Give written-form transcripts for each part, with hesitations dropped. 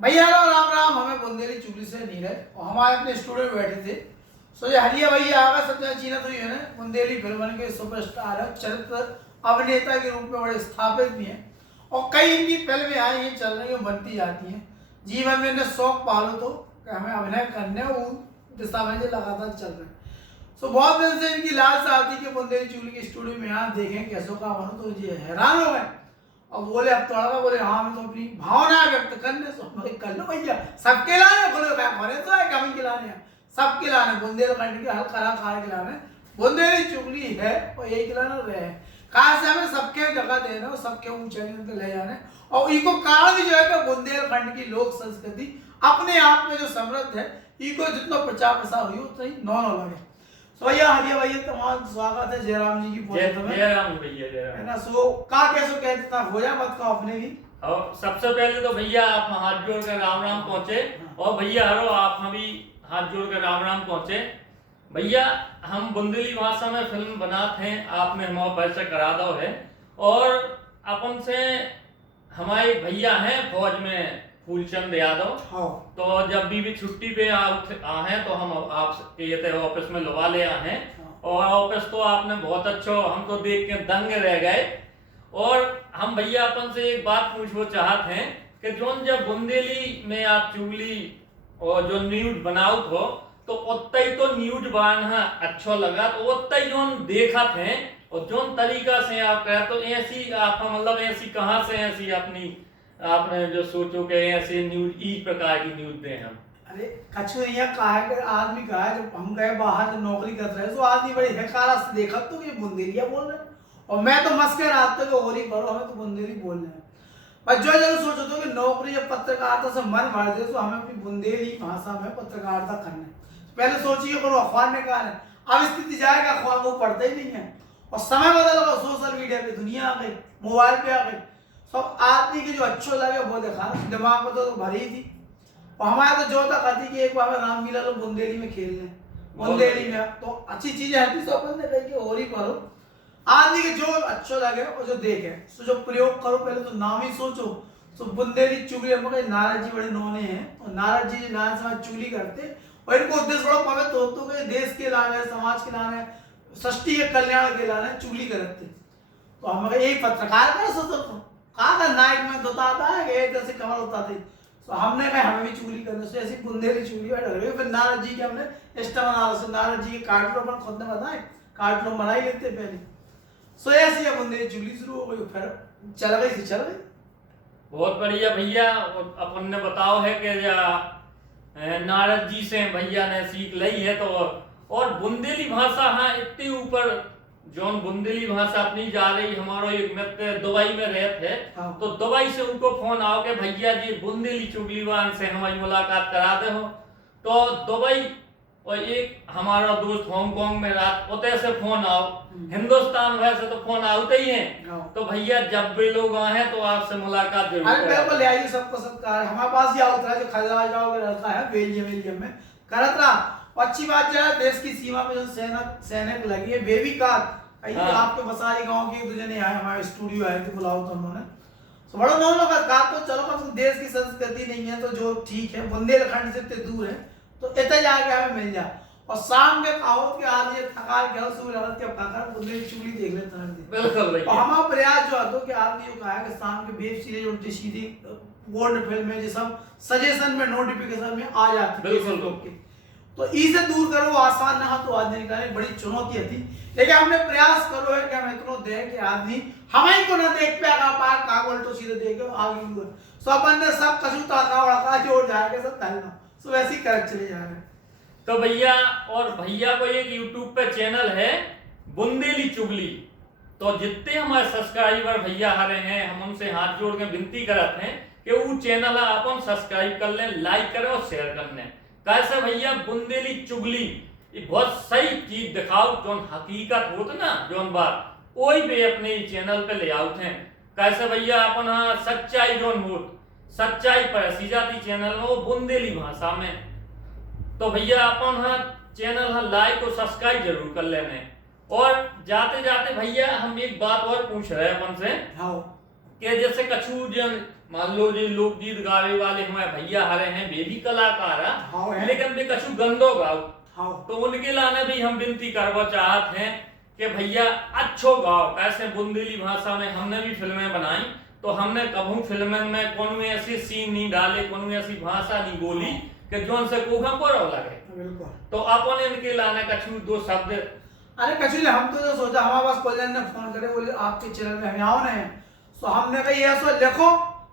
भैया राम राम राम। हमें बुंदेली चुगली से नीरज और हमारे अपने स्टूडियो में बैठे थे। सो ये हरिया भैया आगा सब जगह चीना तो ही है ना, बुंदेली फिल्म के सुपरस्टार है, चरित्र अभिनेता के रूप में बड़े स्थापित भी हैं और कई इनकी फिल्में आई हैं, चल रही हैं, बनती जाती हैं। जीवन में इन्हें शौक पालो तो हमें अभिनय करने वो दिशा में जो लगातार चल रहे हैं। सो बहुत दिन से इनकी लालसा आती कि बुंदेली चुगली के स्टूडियो में यहाँ देखें कैसो का बनो, तो ये हैरान हो गए और बोले अब थोड़ा बोले हाँ मैं तो अपनी भावना व्यक्त करने से कर लो भैया, सबके लाने बोले घरे तो है कमी खिलाने हैं, सबके लाने बुंदेलखंड के हर करा खाए खिलाने बुंदेली चुगली है और यही खिलाना रहे कहा से हमें सबके जगह देना और सबके ऊंचाई पे ले जाने। और इको कारण भी जो है कि बुंदेलखंड की लोक संस्कृति अपने आप में जो समृद्ध है, इको जितना प्रचार प्रसार हुई उतना ही नौ लगे। सो भैया हरिया भैया तुम्हारा स्वागत है जयराम जी की जयराम भैया जयराम है ना। सो का कैसे कहते था हो जा मत का अपने भी। और सबसे पहले तो भैया आप हाथ जोड़ कर राम राम पहुंचे और भैया हरो आप हम भी हाथ जोड़ कर राम राम पहुंचे। भैया हम बुंदेली भाषा में फिल्म बनाते हैं, आपने हमारा पैसा करा दो है और अपन से हमारे भैया हैं फौज में फूलचंद यादव। हाँ। तो जब भी छुट्टी पे हैं तो हम आपके ये ऑफिस में लगा ले आए हैं। हाँ। और ऑफिस तो आपने बहुत अच्छा, हम तो देख के दंग रह गए। और हम भैया अपन से एक बात पूछना चाहते हैं कि जोन जब बुंदेली में आप चुगली और जो न्यूज बनाओ हो तो उतना ही तो न्यूज बनाना अच्छा लगा, तो उतना ही जोन देखा थे और जोन तरीका से आप कहे तो ऐसी आपका मतलब ऐसी कहाँ से ऐसी अपनी आपने जो सोचो कि ऐसे न्यूज इस प्रकार की न्यूज दें हम। अरे कछु नहीं कहा है कि आदमी कहा है जब हम गए बाहर जब नौकरी कर रहे हैं तो आदमी बड़ी हकारा से देखा तो ये बुंदेलिया बोल रहे हैं और मैं तो मस्के रात तक हो रही पढ़ो हमें तो बुंदेली बोल रहे हैं। पर जो जरूर सोचो तो कि नौकरी जब पत्रकारिता से मन भर दे तो हमें अपनी बुंदेली भाषा में पत्रकारिता करना है। पहले सोचिए करो अखबार में कहा है, अब स्थिति जाएगा अखबार वो पढ़ते ही नहीं है और समय बदल गया, सोशल मीडिया पे दुनिया आ गई, मोबाइल पे आ गई, सब आदमी के जो अच्छो लगे वो देखा दिमाग में तो भरी थी। और हमारे तो जो तक आती कि एक बार रामलीला लोग बुंदेली में खेल लें, बुंदेली में तो अच्छी चीजें है तो अपन ने कही कि और ही करो आदमी के जो अच्छा लगे और जो देखे तो जो प्रयोग करो। पहले तो नाम ही सोचो। तो बुंदेली चुगली मगर नारद जी बड़े नौने हैं और नारद जी नारायण समाज चुगली करते और इनको उद्देश्य बड़ा पवित्र होते कि देश के लाने, समाज के लाने, सृष्टि के कल्याण के लाने चुगली करते। तो हम एक पत्रकार कर सोचो कहा था नाइट में धोता आता है एक जैसे कमर होता थी, तो हमने कहा हमें भी चुगली करने से ऐसी बुंदेली चुगली बैठ। फिर नारद जी के हमने इष्टा बना से नारद जी के कार्टून अपन खुद ने बनाए, कार्टून बना ही लेते पहले। सो ऐसी है बुंदेली चुगली शुरू हो गई, फिर चल गई से चल गई। बहुत बढ़िया भैया। अपन ने बताओ है कि नारद जी से भैया ने सीख ली है तो और बुंदेली भाषा हाँ इतनी ऊपर जोन बुंदेली भाषा अपनी जा रही। हमारा एक मित्र दुबई में रहते हैं। हाँ। तो दुबई से उनको फोन आओ के भैया जी बुंदेली चुगलीवान से हमारी मुलाकात करा दे हो। तो दुबई और एक हमारा दोस्त हांगकांग में रात उतने से फोन आओ, हिंदुस्तान वैसे तो फोन आते ही हैं। तो भैया जब भी लोग आए तो आपसे मुलाकात जरूर अरे बिल्कुल ले आइए, सबको सत्कार हमारे पास ही आता है जो खजा जाओगे रहता है बेल्जियम में करत रहा। अच्छी बात जो है देश की सीमा पे जो सैनिक लगी है बेबी कार हाँ। आपके बसारी गांव के एक जने आए हमारे स्टूडियो आए थे, बुलाओ तो उन्होंने तो बड़ा उन्होंने कहा तो चलो कम देश की संस्कृति नहीं है तो जो ठीक है बुंदेलखंड से इतने दूर है तो इतने जाके हमें मिल जाए और शाम में कहो कि आज ये थकान के सूर्य रगत के खाकर बुंदेली चुगली देख लेते हैं। बिल्कुल भैया। और हमारा प्रयास जो है कि आपने जो कहा कि शाम के वेब सीरीज उल्टी सीधी गोल्ड फिल्म में ये सब सजेशन में नोटिफिकेशन में आ जाती है लोग के, तो इसे दूर करो आसान ना तो आदमी निकालने बड़ी चुनौती थी। लेकिन हमने प्रयास करो है कि हम इतना दे कि आदमी हमें को ना देख पे आगा पार कागल तो सीधे देखे आगे हुए सो अपन ने सब कछु ताका बड़ा जोड़ जाएगा सब तलना सो वैसे ही कर चले जा रहे हैं। तो भैया और भैया को एक यूट्यूब पे चैनल है बुंदेली चुगली। तो जितने हमारे सब्सक्राइबर भैया हरे हैं हम उनसे हाथ जोड़ के विनती करते हैं कि वो चैनल अपन सब्सक्राइब कर लें, लाइक करें और शेयर कर लें। कैसे भैया बुंदेली चुगली ये बहुत सही चीज दिखाओ जो हकीकत होत ना जोन बात वही भी अपने चैनल पे ले आउट हैं। कैसे भैया अपन हाँ सच्चाई जोन होत सच्चाई पर सी जाती चैनल में वो बुंदेली भाषा में। तो भैया अपन हाँ चैनल हाँ लाइक और सब्सक्राइब जरूर कर लेने। और जाते जाते भैया हम एक बात और पूछ रहे हैं अपन से। हाँ। कि जैसे कछु जन मान लो जो लोकगीत गावे वाले हमारे भैया हरे हैं, वे भी कलाकार हाँ हैं, है। लेकिन वे कछु गंदो गाओ, हाँ तो उनके लाने भी हम विनती करवा चाहते हैं कि भैया अच्छो गाओ। ऐसे बुंदेली भाषा में हमने भी फिल्में बनाई, तो हमने कभी फिल्में में कोई ऐसी सीन नहीं डाले, कोई ऐसी भाषा नहीं बोली कि जो से कोहा बुरा लगे। बिल्कुल। तो अपन इनके लाने कछु दो शब्द। अरे कछु नहीं, हम तो जो सोचा, हमारे पास कल्याण ने फोन करे, बोले आपके चैनल में हम आओ ने, तो हमने कहा ये ऐसा लिखो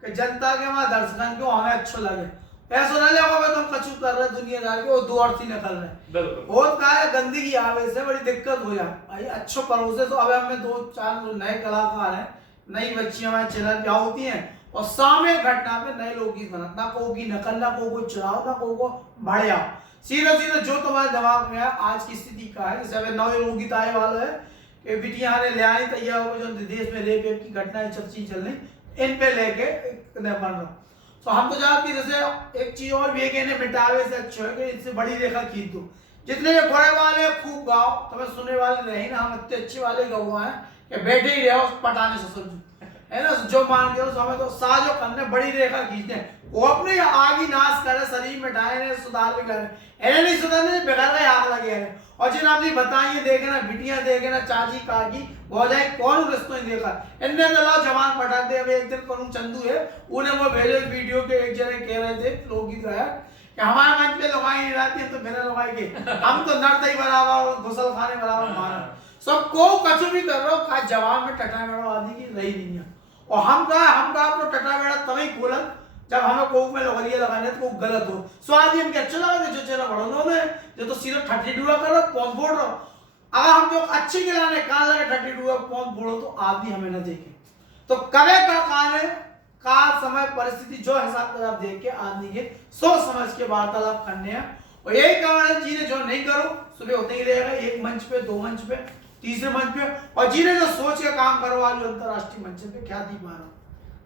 कि जनता के हमारे दर्शकन को हमें अच्छा लगे। ऐसा ना लिखो कि तुम कछु कर रहे दुनियादार के, वो दो अर्थी निकल रहे। बहुत कहा है गंदगी आवे से बड़ी दिक्कत हो जाए भाई, अच्छो परोसे। तो अब हमें 2-4 नए कलाकार हैं, नई बच्चियां हमारे चैनल पे होती हैं, और सामने घटना पे नए लोकगीत बनाते, ना को की नकल, ना को चुराव, ना को बढ़िया, सीधा सीधा जो तुम्हारे दिमाग में है आज की स्थिति का है। जैसे अभी नए लोकगीत आए वाले है कि बिटिया ने ले आई तैयार हो, जो देश में रेप की घटनाएं चर्ची चल रही, इन पे लेके बन रहा। तो हम तो जानते जैसे एक चीज और भी है कि इन्हें मिटावे से अच्छा है कि इससे बड़ी रेखा खींच दो। जितने ये बड़े वाले खूब गाओ, तुम्हें सुनने वाले रहे ना, हम इतने अच्छे वाले गवा हैं कि बैठे ही रहो पटाने से समझो, है ना, जो मान के हमें तो साजो करने बड़ी रेखा खींचते हैं। वो अपने आगे नाश करे, शरीर में डाले, सुधार भी करे, ऐसे नहीं सुधारने बेकार का आग लगे है। और जिन आपने बताइए देखे ना, बिटियां देखे ना, चाची काकी हो जाए, कौन रिश्तों नहीं देखा, इनने तो जवान पटाख दे। अब एक दिन करूँ चंदू है, उन्हें वो भेजे वीडियो के, एक जने कह रहे थे लोकगीत गाया कि हमारे मंच पे लगाई नहीं रहती है, तो बिना लगाई के हम तो नर्तई बराबर और घुसल खाने बराबर मारा सब को कछु भी कर रहे हो, का जवाब में टटा बेड़ा आदमी की रही नहीं है। और हम कहा तो टटा बेड़ा तभी खोलन जब हमें कोक में लगलिया लगाने तो गलत हो। स्वाद इनके अच्छा लगा जो चेहरा बड़ा उन्होंने जो तो सीधा ठट्टी डुआ करो पौध फोड़ रहो। अगर हम जो अच्छी खिलाने कान लगे ठट्टी डुआ पौध फोड़ो तो आदमी हमें न देखे। तो कवे का कान है, काल समय परिस्थिति जो हिसाब से आप देख के आदमी के सोच समझ के वार्तालाप करने हैं। और यही कारण है जिन्हें जो नहीं करो सुबह होते ही रहेगा, एक मंच पे, 2 मंच पे, तीसरे मंच पे, और जिन्हें जो सोच के काम करो वाले अंतरराष्ट्रीय मंच पे ख्याति मारो।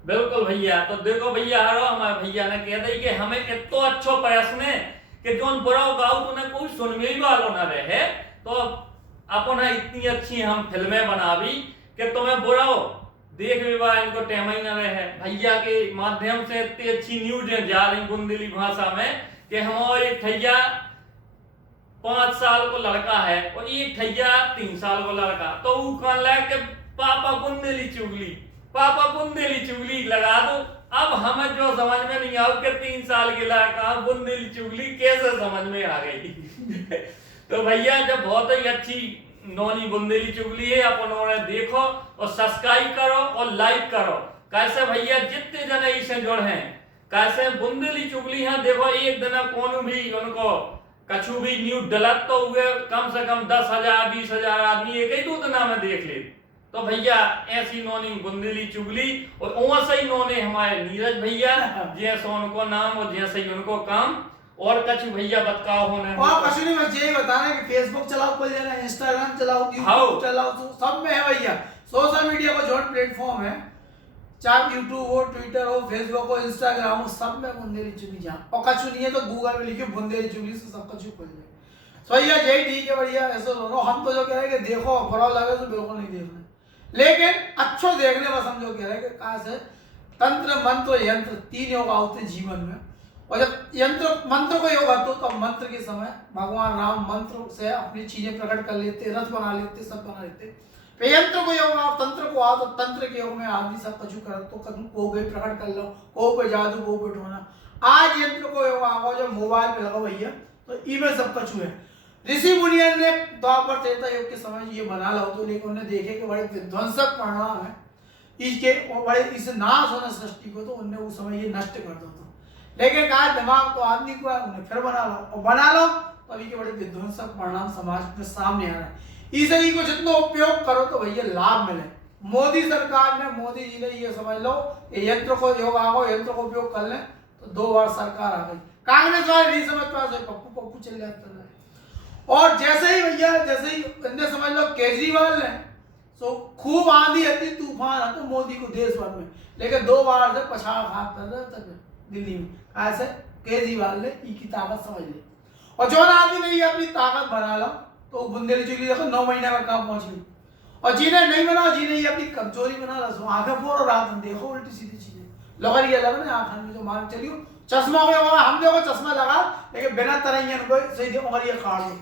बिल्कुल भैया। तो देखो भैया हरो हमारे भैया ने कह दी कि हमें इतो अच्छो प्रश्न है कि जोन बुरा गाओ तो ना कोई सुनने ही वालों ना रहे, तो अपन इतनी अच्छी हम फिल्में बनावी कि तुम्हें बुरा देख भी बा इनको टेम ही ना रहे। भैया के माध्यम से इतनी अच्छी न्यूज जा रही बुंदेली भाषा में कि हमारे एक भैया 5 साल को लड़का है और एक भैया 3 साल को लड़का, तो वो कहने लगे कि पापा बुंदेली चुगली, पापा बुंदेली चुगली लगा दो। अब हमें जो समझ में नहीं आओ कि 3 साल के लड़का बुंदेली चुगली कैसे समझ में आ गई। तो भैया जब बहुत ही अच्छी नौनी बुंदेली चुगली है, अपन उन्हें देखो और सब्सक्राइब करो और लाइक करो। कैसे भैया जितने जने इसे जुड़ हैं, कैसे बुंदेली चुगली है, देखो एक दिन कौन भी उनको कछु भी न्यूज डलत तो हुए कम से कम 10,000 20,000 आदमी एक ही 2 दिन में देख ले। तो भैया ऐसी नौनी बुंदेली चुगली और वैसे ही नौने हमारे नीरज भैया जैसे उनको नाम और जैसे ही उनको काम। और कछु भैया बताओ होने और कछु नहीं, बस यही बता रहे हैं कि फेसबुक चलाओ, खोल लेना, इंस्टाग्राम चलाओ, यूट्यूब चलाओ, तो सब में है भैया। सोशल मीडिया का जो प्लेटफॉर्म है, चाहे यूट्यूब हो, ट्विटर हो, फेसबुक हो, इंस्टाग्राम हो, सब में बुंदेली चुगली जहाँ। और कछु नहीं है तो गूगल में लिखिए बुंदेली चुगली से सब कछु खोल जाए। तो भैया यही ठीक है बढ़िया, ऐसा दोनों हम तो जो कह रहे हैं कि देखो बुरा लगे तो बिल्कुल नहीं देखना, लेकिन अच्छो देखने बस हम जो कह रहे हैं कि कहा से तंत्र मंत्र यंत्र 3 योग होते जीवन में। और जब यंत्र मंत्र को योग आते तब मंत्र के समय भगवान राम मंत्र से अपनी चीजें प्रकट कर लेते, रथ बना लेते, सब बना लेते। फिर यंत्र को योग आओ, तंत्र को आओ तो तंत्र के योग में आदमी सब कछु कर तो कदम को गई प्रकट कर लो, को पे जादू, को पे टोना। आज यंत्र को योग आओ जब मोबाइल पे लगाओ भैया तो इमें सब कछु है। ऋषि मुनियों ने द्वापर त्रेता युग के समय ये बना लो तो, लेकिन उन्हें देखे कि बड़े विध्वंसक परिणाम है इसके, बड़े इसे नाश होने सृष्टि को, तो उनने उस समय ये नष्ट कर दो। लेकिन कहा दिमाग तो आदमी को है, उन्हें फिर बना लो, और बना लो तभी के बड़े विध्वंसक परिणाम समाज में सामने आ रहा है। इसी को जितना उपयोग करो तो भैया लाभ मिले। मोदी सरकार ने, मोदी जी ने ये समझ लो यंत्र को योग आओ, यंत्र को उपयोग कर लें तो 2 बार सरकार आ गई। कांग्रेस वाले नहीं समझ पाए, पप्पू पप्पू चल जाता है। और जैसे ही भैया जैसे ही इन्हें समझ लो केजरीवाल ने तो खूब आंधी आती तूफान है तो मोदी को देश भर में, लेकिन 2 बार से पछाड़ खाप कर रहे तक दिल्ली में। ऐसे केजरीवाल ने की ताकत समझ ली, और जो आदमी ने ये अपनी ताकत बना लो तो बुंदेली चुगली देखो 9 महीने का काम पहुंच गई। और जिन्हें नहीं बनाओ, जिन्हें ये अपनी कमजोरी बना रहा, आंखें फोड़ो रात में देखो उल्टी सीधी चीजें, लगन ये लगन आंखन में जो मान चलियो चश्मा हो गया, हम देखो चश्मा लगा लेकिन बिना तरंगन को सीधे उंगलियां काट दो,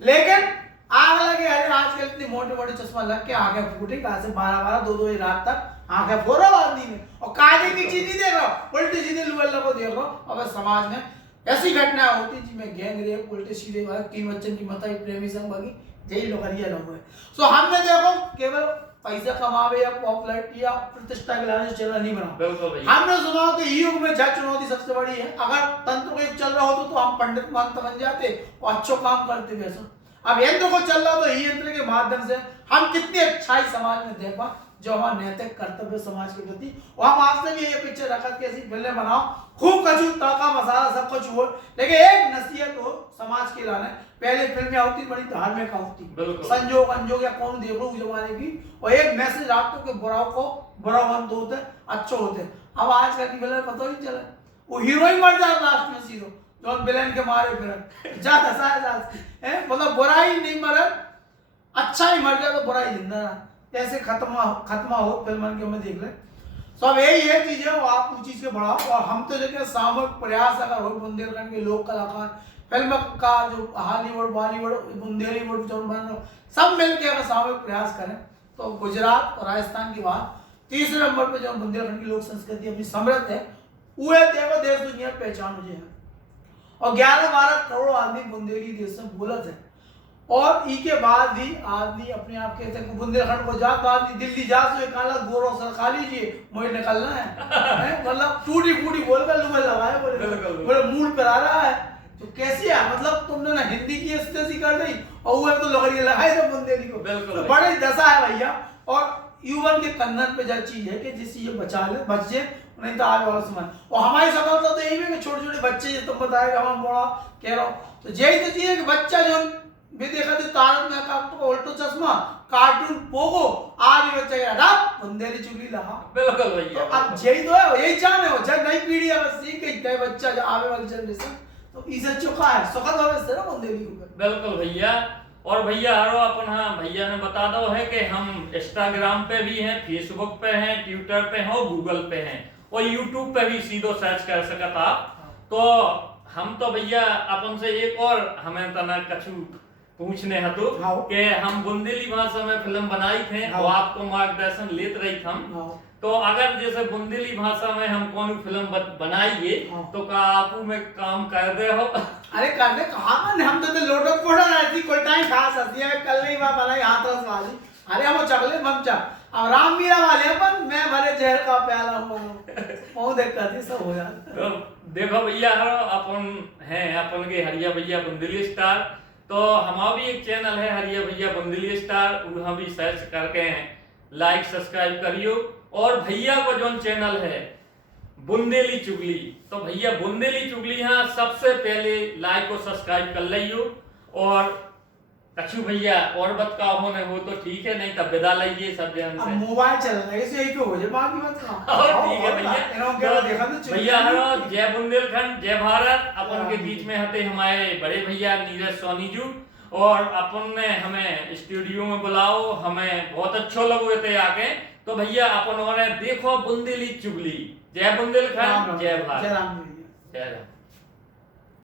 लेकिन आग लगे अरे आजकल इतनी मोटे मोटे चश्मा लग के आंखें फूटी, कहा से 12-12 2-2 रात तक आंखें फोड़ो आदमी में, और काजे की चीज नहीं देख रहा, उल्टी सीधे लुबल्ला को देख रहा। अब समाज में ऐसी घटना होती जिसमें गैंग रेप, उल्टे सीधे तीन बच्चन की मताई, प्रेमी संग बगी, यही लोकरिया लोग है। सो हमने देखो केवल पैसा कमावे या पॉपुलैरिटी या प्रतिष्ठा के लाने से चैनल नहीं बना, हमने सुना कि युग में जय चुनौती सबसे बड़ी है, अगर तंत्र को चल रहा हो तो हम पंडित महंत बन जाते और अच्छो काम करते वैसा। अब यंत्र को चल रहा तो यंत्र के माध्यम से हम कितनी अच्छाई समाज में दे पा, जो हमारा नैतिक कर्तव्य समाज के प्रति, और हम आपसे भी ये पिक्चर रखा कि ऐसी फिल्में बनाओ, खूब कचू तड़का मसाला सब कुछ हो, लेकिन एक नसीहत हो समाज के लाने। पहले फिल्में होती बड़ी धार्मिक होती, संजोग अंजोग या कौन देख लो जमाने की, और एक मैसेज आपको कि बुराओं को बुरा मंद होते अच्छे होते। अब आजकल की फिल्म पता ही चला, वो हीरोइन मर जाए लास्ट में सीधो, जो विलेन के मारे फिर ज्यादा है, मतलब बुराई नहीं मरे, अच्छा ही मर जाए तो बुराई जिंदा रहा, कैसे खत्म हो फिल्म के में देख ले। सब यही है चीजें, आप उस चीज के बढ़ाओ, और हम तो देखिए सामूहिक प्रयास अगर हो बुंदेलखंड के लोक कलाकार, फिल्म का जो हॉलीवुड बॉलीवुड बुंदेलीवुड जो बन सब मिलकर अगर सामूहिक प्रयास करें तो गुजरात और राजस्थान के बाद तीसरे नंबर पे जो बुंदेलखंड की लोक संस्कृति अपनी समृद्ध है, वो देखो देश दुनिया पहचान मुझे है, और 11-12 करोड़ आदमी बुंदेली देश में बोलत है, और ई के बाद भी आदमी अपने आप कहते हैं बुंदेलखंड को जा तो आदमी दिल्ली जा सो काला गोरो सर खा लीजिए मुझे निकलना है मतलब टूटी फूटी बोलकर लुमे लगाए, बोले मूड पर आ रहा है, तो कैसी है मतलब तुमने ना हिंदी की स्थिति कर दी और वो तो लगड़िया लगाए थे बुंदेली को, तो बड़ी दशा है भैया। और युवन के कंधन पे जो चीज है कि जिससे ये बचा ले बच जाए, नहीं तो आगे वाला समय, और हमारी सफलता तो यही है कि छोटे छोटे बच्चे तुम बताएगा हम बड़ा कह रहा हूँ, तो यही तो चीज है कि बच्चा जो भी देखा थे तारक मेहता का उल्टो चश्मा कार्टून पोगो, आज बच्चा यार बुंदेली चुगली लहा, बिल्कुल भैया। तो अब यही तो है, यही चाहने हो जब नई पीढ़ी अगर सीख गई बच्चा जो आने वाली जनरेशन तो इसे चुका है सुखद भविष्य से ना बुंदेली को। बिल्कुल भैया। और भैया हरो अपन हाँ भैया ने बता दो है कि हम इंस्टाग्राम पे भी हैं, फेसबुक पे हैं, ट्विटर पे हैं और गूगल पे हैं, और यूट्यूब पे भी सीधो सर्च कर सकत आप। तो हम तो भैया अपन से एक और हमें तना कछु पूछने हतो कि हम बुंदेली भाषा में फिल्म बनाई थे और आपको मार्गदर्शन लेत रही हम, तो अगर जैसे बुंदेली भाषा में हम कौन फिल्म बनाइए तो का आपू में काम कर दे हो? अरे करने कहा ना, हम तो लोटो पोड़ा रहती कोई टाइम खास हंसी है, कल नहीं बात बनाई हाथरस वाली, अरे हम चकले ममचा अब राम मीरा वाले अपन मैं भले जहर का प्याला हूँ बहुत दिक्कत ही सब हो जाता। तो देखो भैया अपन हैं अपन के हरिया भैया बुंदेली स्टार, तो हमारा भी एक चैनल है हरिया भैया बुंदेली स्टार, वहाँ भी सर्च करके लाइक सब्सक्राइब करियो। और भैया को जो चैनल है बुंदेली चुगली, तो भैया बुंदेली चुगली हाँ सबसे पहले लाइक और सब्सक्राइब कर लियो। और कछु भैया और बत का होने हो तो ठीक है, नहीं तब विदा लीजिए सब जन से। मोबाइल चल रहा है इसे यही पे हो जाए बाकी मत करो। और ठीक है भैया। तो भैया हरो जय बुंदेलखंड जय भारत। अपन के बीच में हते हमारे बड़े भैया नीरज सोनी जी, और अपन ने हमें स्टूडियो में बुलाओ, हमें बहुत अच्छा लगे थे आके। तो भैया अपन देखो बुंदेली चुगली। जय बुंदेलखंड जय भारत। जय राम। जय राम।